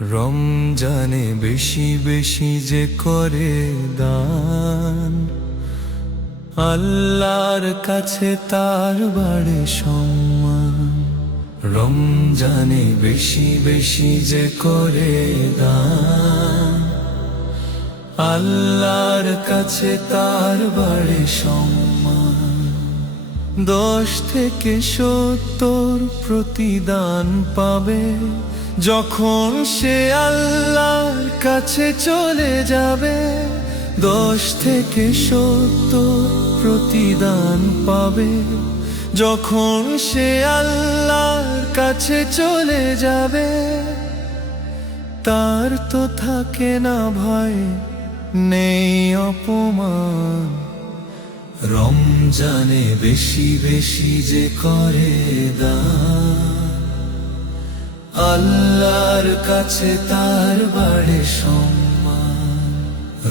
রমজানে বেশি বেশি যে করে দান, আল্লাহর কাছে তার বাড়ে সম্মান। রমজানে বেশি বেশি যে করে দান, আল্লাহর কাছে তার বাড়ে সম্মান। 10 থেকে 70 প্রতিদান পাবে যখন সে আল্লাহর কাছে চলে যাবে। 10 থেকে 70 প্রতিদান পাবে যখন সে আল্লাহর কাছে চলে যাবে। তার তো থাকে না ভয়, নেই অপমান। রমজানে বেশি বেশি যে করে দান, আল্লাহর কাছে তার বাড়ে সম্মান।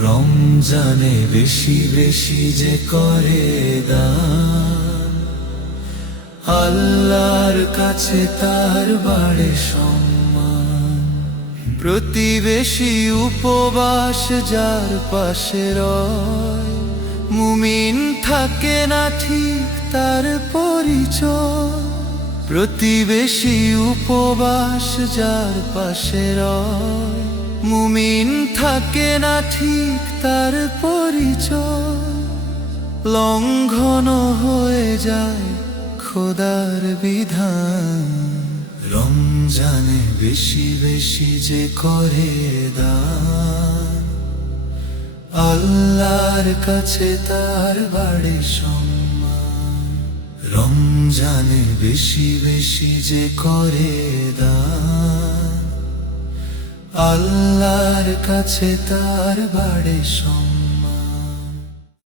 রমজানে বেশি বেশি যে করে দান, আল্লাহর কাছে তার বাড়ে সম্মান। প্রতিবেশী উপবাস যার পাশে রয়, মুমিন থাকে না ঠিক তার পরিচয়। প্রতিবেশী উপবাস যার পাশে রয়, মুমিন থাকে না ঠিক তার পরিচয়। লঙ্ঘন হয়ে যায় খোদার বিধান। রমজানে বেশি বেশি যে করে দান, আল্লাহর কাছে তার বাড়ে সম্মান। রমজানে বেশি বেশি যে করে দান, আল্লাহর কাছে তার বাড়ে সম্মান।